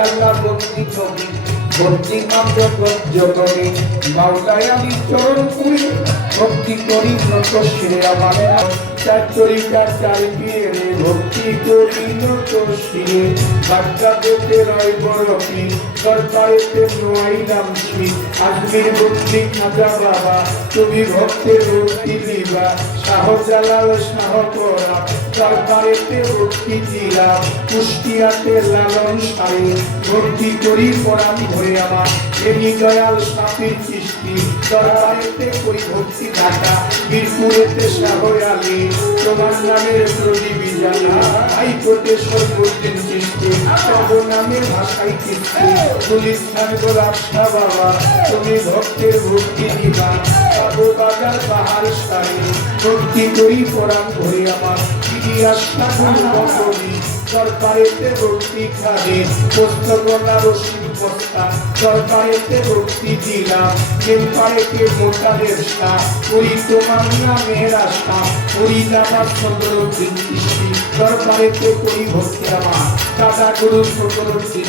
আল্লাহ বন্দি করি ভক্তি কাম্য প্রজ্জনে মাওলায় আমি চরণ পুরি ভক্তি করি নত শিরে আমার চার তরিকার চার পিয়ে ভক্তি করি নত শিরে বাচ্চা পেতে রয় বরফি সরকারেতে নোয়াইলাম শ্রী আজমির বন্দি খাজা বাবা তুমি ভক্তের ভক্তি দিবা শাহজালাল শাহ করা সরকারেতে ভক্তি দিলাম কুষ্টিয়াতে লালন সারি ভক্তি করি পরাণ ভরে আমার এমনি দয়াল সাপির সৃষ্টি দরবারেতে করি ভক্তি ঢাকা বীরপুরেতে শাহ আলী তোমার নামের প্রদীপী জানা হাইকোর্টে সর্বদিন সৃষ্টি তব নামের ভাষাই কীর্তি গুলিস্তান গোলাপ শাহ বাবা তুমি ভক্তের ভক্তি দিবা বাবু বাজার পাহাড় সারি ভক্তি করি পরাণ ভরে আমার ইতিহাস ঠাকুর করি সরকারেতে ভক্তি খাবে পুস্তকলা রসিদ বস্তা সরকারেতে ভক্তি দিলাম কেম্পারেতে মোটাদের সাপ করি তোমার নামের আশা করি আমার সদর দৃষ্টি সরকারেতে করি ভক্তি আমার দাদা গুরু সদর দৃষ্টি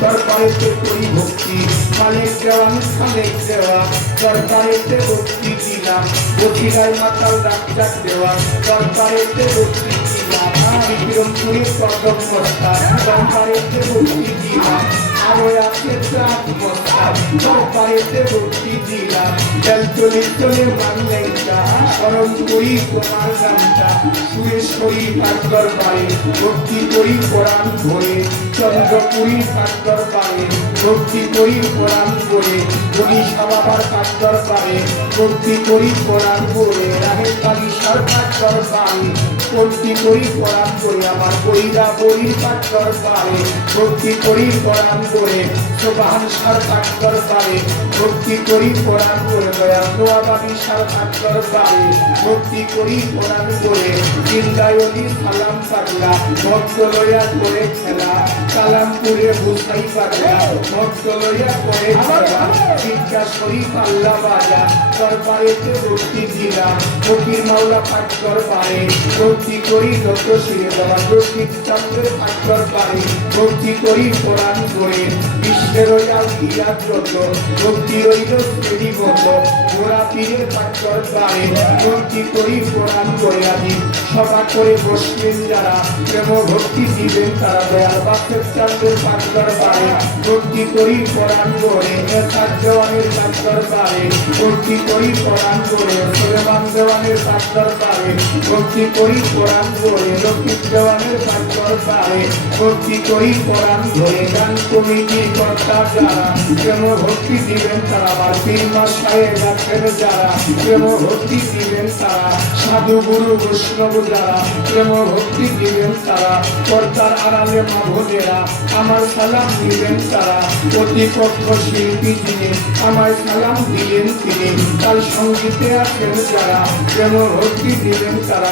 সরকারেতে করি ভক্তি মালিক দেওয়ান খালেক দেওয়া সরকারেতে ভক্তি দিলাম বসিরায় মাতাল ডাক্তার দেওয়া সরকারেতে ভক্তি দিলাম বিক্রমপুরে কদম বস্তা সরকারেতে ভক্তি দিলাম আরো আছে ট্রাক বস্তা সরকারেতে ভক্তি দিলাম জল চলে চলে মানলেটা স্মরণ করি তোমার নামটা সুরেশ্বরী পাট্টর পারে ভক্তি করি কোরআন ভরে চন্দ্রপুরী পাট্টর পারে ভক্তি করি কোরআন ভরে বরিশা বাবার পাট্টর পারে ভক্তি করি কোরআন ভরে রাহের কালী সরকার পারে ভক্তি করি কোরআন ভরে আমার বইরা বই পাট্টর পারে ভক্তি করি কোরআন ভরে সোবাহান সার পাট্টর পারে ভক্তি করি কোরআন ভরে দয়াল দোয়াবাড়ি সার পাট্টর পারে ভক্তি করি কোরআন ভরে জিন্দায়লি সালাম পাগলা ভক্ত লইয়া করে খেলা কালামপুরে বুঝাই পাগলা ভক্ত লইয়া করে খেলা শিক্ষা শরীফ আল্লাহ বাজা দরবারেতে ভক্তি দিলাম ফকির মাওলা পাট্টর পারে ভক্তি করি যত শিরে বাবা রশিদ চন্দ্রের পাট্টর পারে ভক্তি করি কোরআন করে বিশ্বের রয়াল ইরাক যত ভক্তি রইল শ্রেণী মত গোড়া পীরের পাট্টর পারে ভক্তি করি কোরআন করে আদি সভা করে বসবেন যারা প্রেম ভক্তি দিবেন তারা দয়াল বাসের চন্দ্রের পাট্টর পারে ভক্তি করি কোরআন করে নেতার দেওয়ানের পাট্টর পারে ভক্তি করি কোরআন করে সুলেমান দেওয়ানের পাট্টর পারে ভক্তি করি কোরআন করে লক্ষ্মী দেওয়ানের পাট্টর পারে ভক্তি করি কোরআন ধরে গান কমিটি কর্তা যারা প্রেম ভক্তি দিবেন তারা আবার পীর মাসায় রাখেন যারা প্রেম ভক্তি দিবেন তারা সাধু গুরু বৈষ্ণব যারা প্রেম ভক্তি দিবেন তারা কর্তার আড়ালে মাভনেরা আমার সালাম দিবেন তারা প্রতিপক্ষ শিল্পী যিনি আমার সালাম দিলেন তিনি তার সঙ্গীতে আছেন যারা প্রেম ভক্তি দিলেন তারা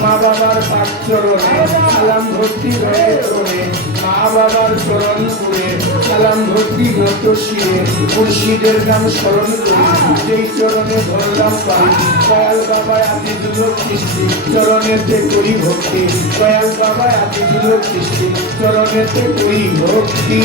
মা বাবার পাঁচ চরণে সালাম ভক্তি হয়ে চলে মা বাবার চরণ করে সালাম ভক্তি নত শিরে মুর্শিদের নাম স্মরণ করি সেই চরণে ধরলাম পাই দয়াল বাবা আদি যুবক সৃষ্টি চরণেতে করি ভক্তি দয়াল বাবা আদি যুবক সৃষ্টি চরণেতে করি ভক্তি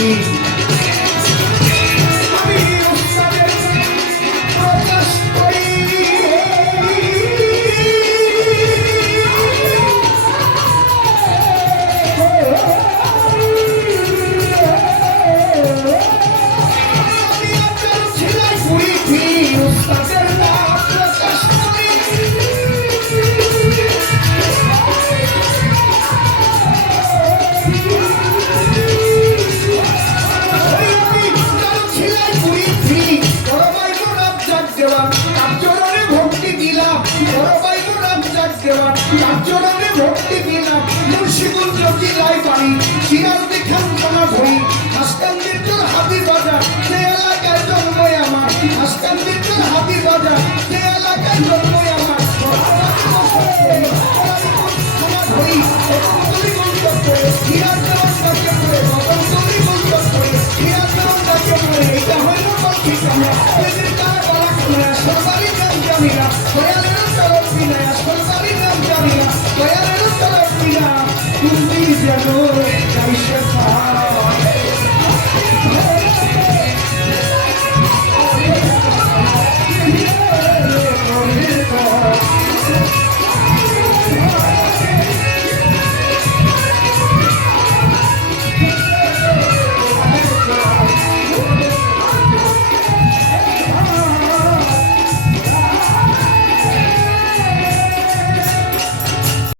ভক্তি দিলাম মুন্সিগঞ্জ জেলায় বাড়ি শিয়াল দেখান কোনা ভরি হাসকান্দির তোর হাতি বাজার সে এলাকায় জন্মই আমার হাসকান্দির তোর হাতি বাজার সে এলাকায় জন্মই আমার সরকারি নাম জানিনা সরকারি নাম জানিনা দয়ালের তরফ বিনা তুমি জানো